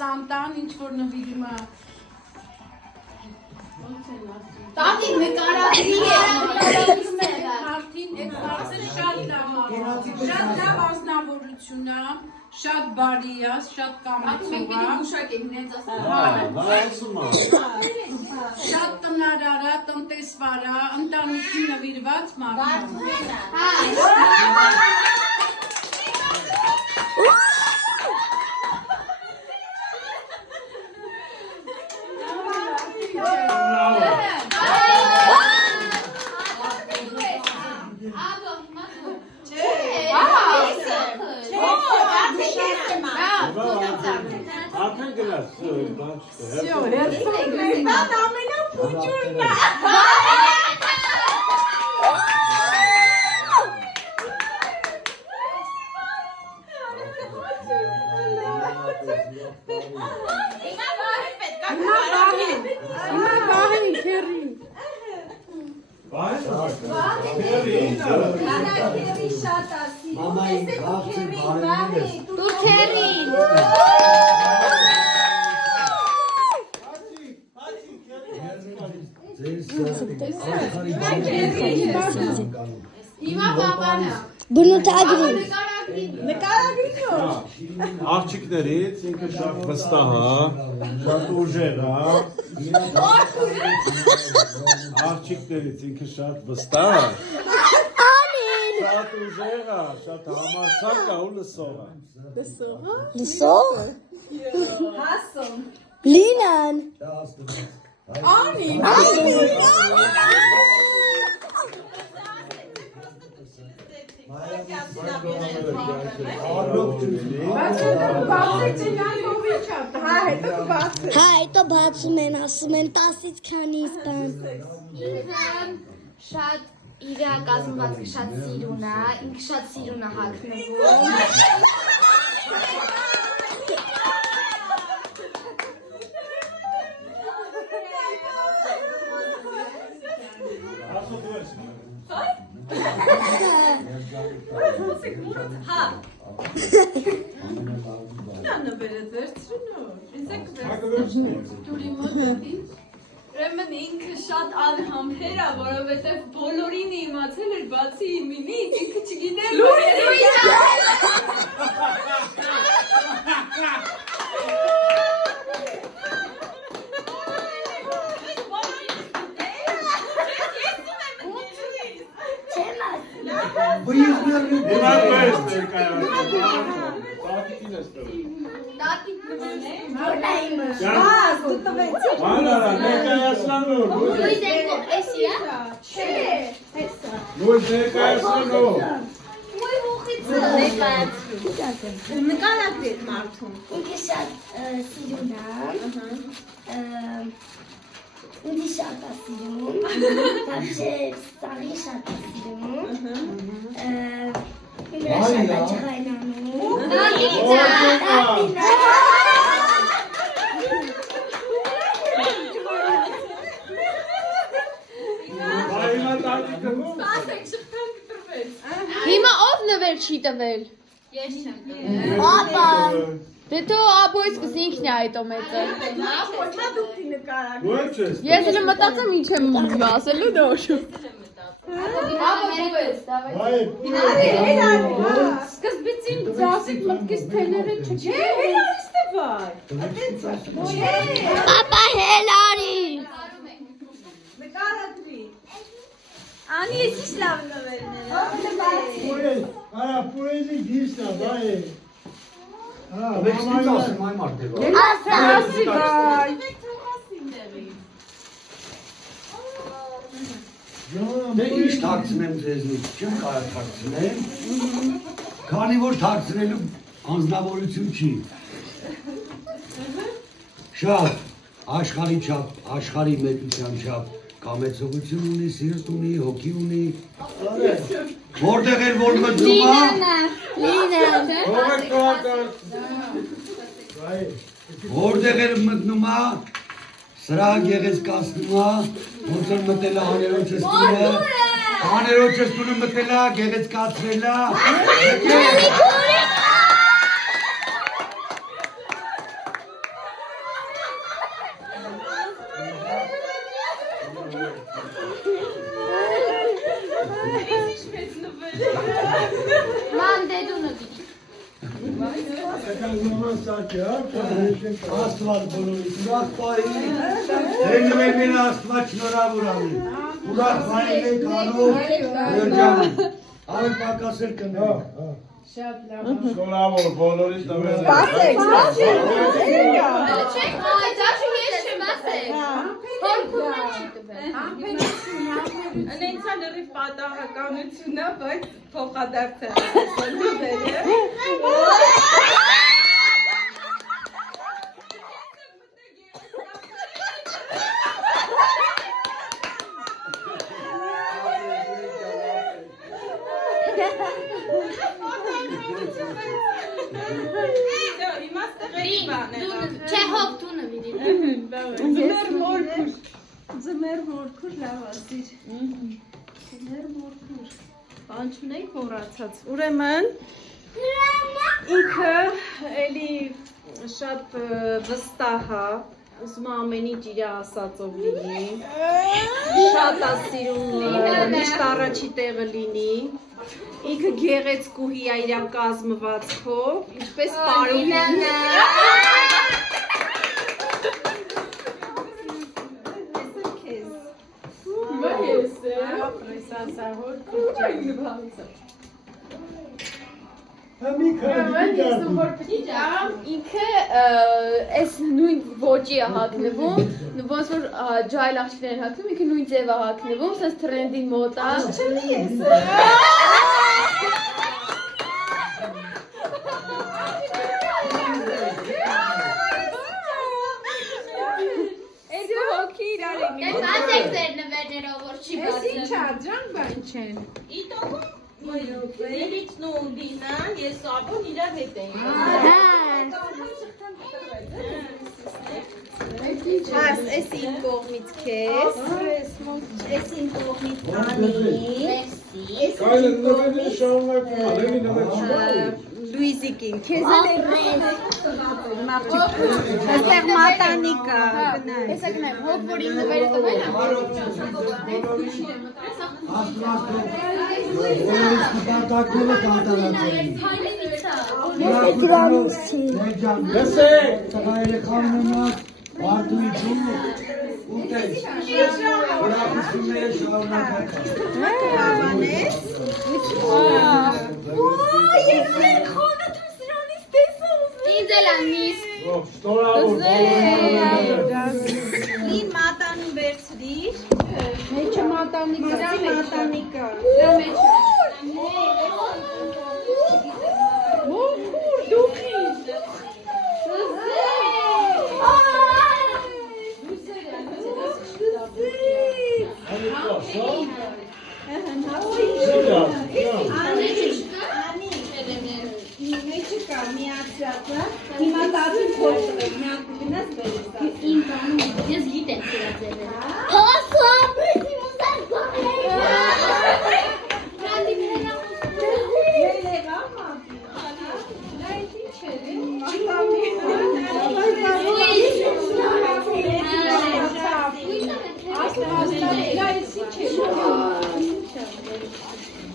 Սանտան, ինչ որ նվիրում է։ Տատիկ նկարագրի Մարդին այդ հարցը շատ լավ ազնվորություն է, շատ բարի է, շատ կամեցող է։ Շատ տնարար է, տնտեսվար է, ընտանիքի նվիրված մարդ է։ Աղջիկներից ինքը շատ վստահ է, շատ ուժեղ է։ Աղջիկներից ինքը շատ վստահ է։ Շատ ուժեղ է, շատ համարձակ է ու լսող է։ Լսող։ Լինան։ Անի։ Հայ, то բացում են, ասում են 10-ից քանից բան։ Ինքն շատ իր կազմվածքը շատ սիրուն է, ինքը շատ սիրուն է հագնվում։ Ուրեմն ինքը շատ անհամբեր է, որովհետև բոլորին իմացել էր բացի իմինից, ինքը չգիտեր Նկարագրեց մարդուն։ Ինքը շատ սիրուն է։ Ինքը շատ է սիրուն։ Вообще սարի շատ է սիրուն։ Ինքը շատ է ջղայնանում։ Հիմա ով նվեր չի տվել։ Ես չեմ տվել։ Ապա։ Դե թո աբոյս ինքն է այդ օմեծը։ Ես էլ մտածեմ ինչ եմ ասելու դոշ։ Սկզբից իմ ծասիկ մտքից թելերը Ապա հելարի։ Անի ես ինչ լավ նվերն է։ Արա պոեզի դիշտա, բայ։ ասի բայ։ Դե ինչ թաքցնեմ ձեզնից, չեմ կարող թաքցնեմ, քանի որ թաքցնելու անձնավորություն չի։ Շատ աշխարհի չափ, աշխարհի մեծության չափ կամեցողություն ունի, սիրտ ունի, հոգի ունի։ Որտեղ էր որ մտնում է։ Որտեղ էր մտնում է, սրա գեղեցկացնում է, ոնց որ մտել է աներոջս տունը, աներոջս տունը մտել է, գեղեցկացրել է։ կազմման սակը, Աստված բոլորից ուրախ պահի, Դեգրեմին աստված շնորհավոր անի, ուրախ պահել եք անով երջանում, այլ պակասել կնենք։ Շնորհավոր բոլորից տվել եք։ Անենցա լրիվ պատահականությունա, բայց փոխադարձ է։ Իմաստը ղերի բան է։ Չէ, հոպ տունը վիրի։ Ձմեր մորքուր լավ ասիր։ Ձմեր մորքուր։ Բան չունեի մոռացած։ Ուրեմն ինքը էլի շատ վստահ է, ուզում է ամեն ինչ իր ասածով լինի։ Շատ է սիրում միշտ առաջի տեղը լինի։ Ինքը գեղեցկուհի է իր կազմվածքով, ինչպես պարուհի։ Ինքը այս նույն ոճի է հագնվում, ոնց որ ջայլ աղջիկներ են հագնում, ինքը նույն ձև է հագնվում, սենց թրենդին մոտ է։ Երկու հոգի իրար են Դե բացեք ձեր նվերներով, որ չի բացել։ Ինչ է, դրանք բան չեն։ Լիլիթն ու Լինան, ես Սաբոն իրար հետ էին։ Աս, էս իմ կողմից քեզ, էս իմ կողմից Անի, Կայլը նվերն շարունակում է, լևի նվեր չկա։ Լուիզիկին, քեզ էլ այստեղ մատանի կա, գնայ։ Հեսա գնայ, հոպ որ իմ նվերը տվել եմ։ Աստված բոլորից նպատակները կատարածել։ Լսեք։ Տղա երեխան նմած, արդուի ջունը, ուտես, ուրախությունները շարունակած։ Հավանես։ Ինձ էլ անմիս։ Շնորհավոր բոլորից։ Լին մատանին վերցրիր։ Մեջը մատանիկա։ Դրա մատանի կա։ Մոխուր, դուխի։ Մեջը կա միացյալը։ Հիմա տածին փորձել եք, միակ գնաց բերես։ Իմ բանում ես գիտեմ սրա ձևը։ Հասա, բեսի մուսակ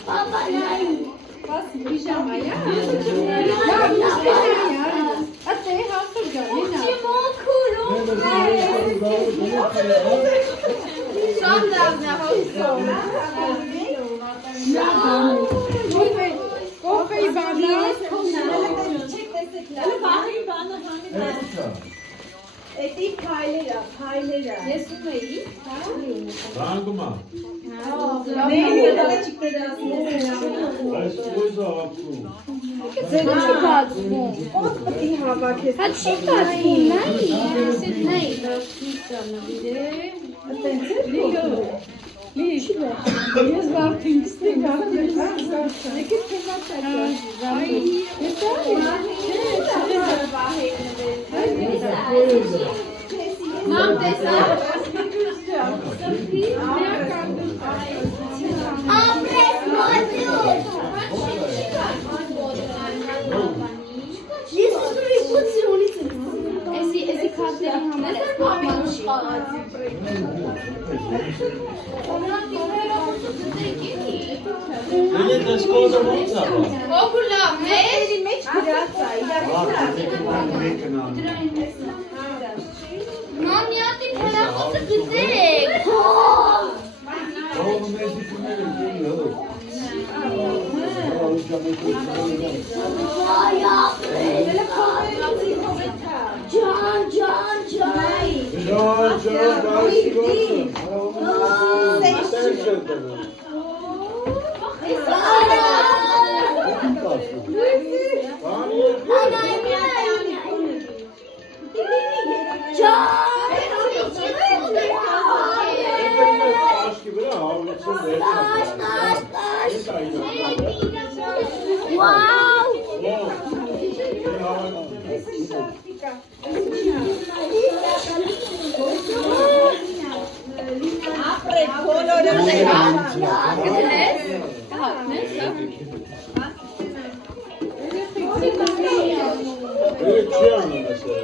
Papa, nein. Պիժամա, յա։ Ատե հասր գալի նա։ Շատ լավն է հոսում։ Կոֆեի բանա։ Բահի բանը հանի։ Էդի փայլերա։ Ես ում էի։ Ռանգում է։ Նեյնի դալաչիկները ասում։ Այս ոյզը ապրում։ Ձերը չի բացվում։ Ոնց պետք է հավաքես։ Հա չի բացվում, նայ։ Ես վարդին կստի վարդին։ Եկեք Մամ տեսա։ Ամրես մոդյուր։ Ես ուզում եմ փոցի ունից։ Էսի քարտերի համար է։ Դե դեսկոդը ո՞նց է։ Օգուլա, մեր մեջ գրած է, Մամիատի փելախոսը գտեք։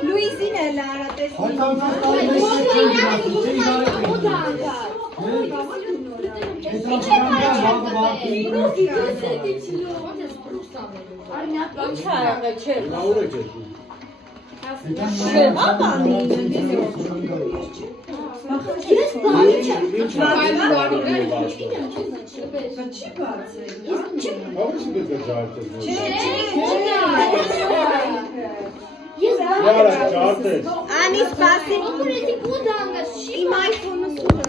Լուիզին էլ արա Անի սպասի, իմ iPhone-ը